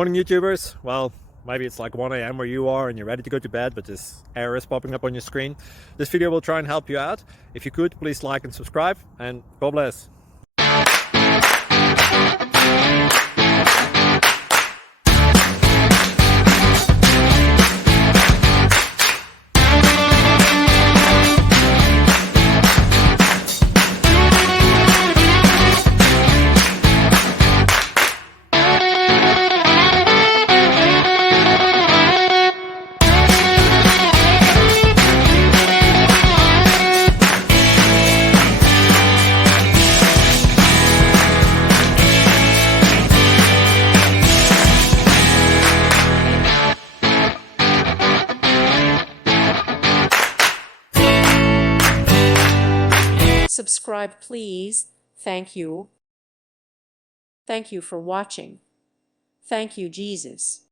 Morning YouTubers. Well, maybe it's like 1 a.m. where you are and you're ready to go to bed, but this error is popping up on your screen. This video will try and help you out. If you could, please like and subscribe, and God bless. Subscribe, please. Thank you. Thank you for watching. Thank you, Jesus.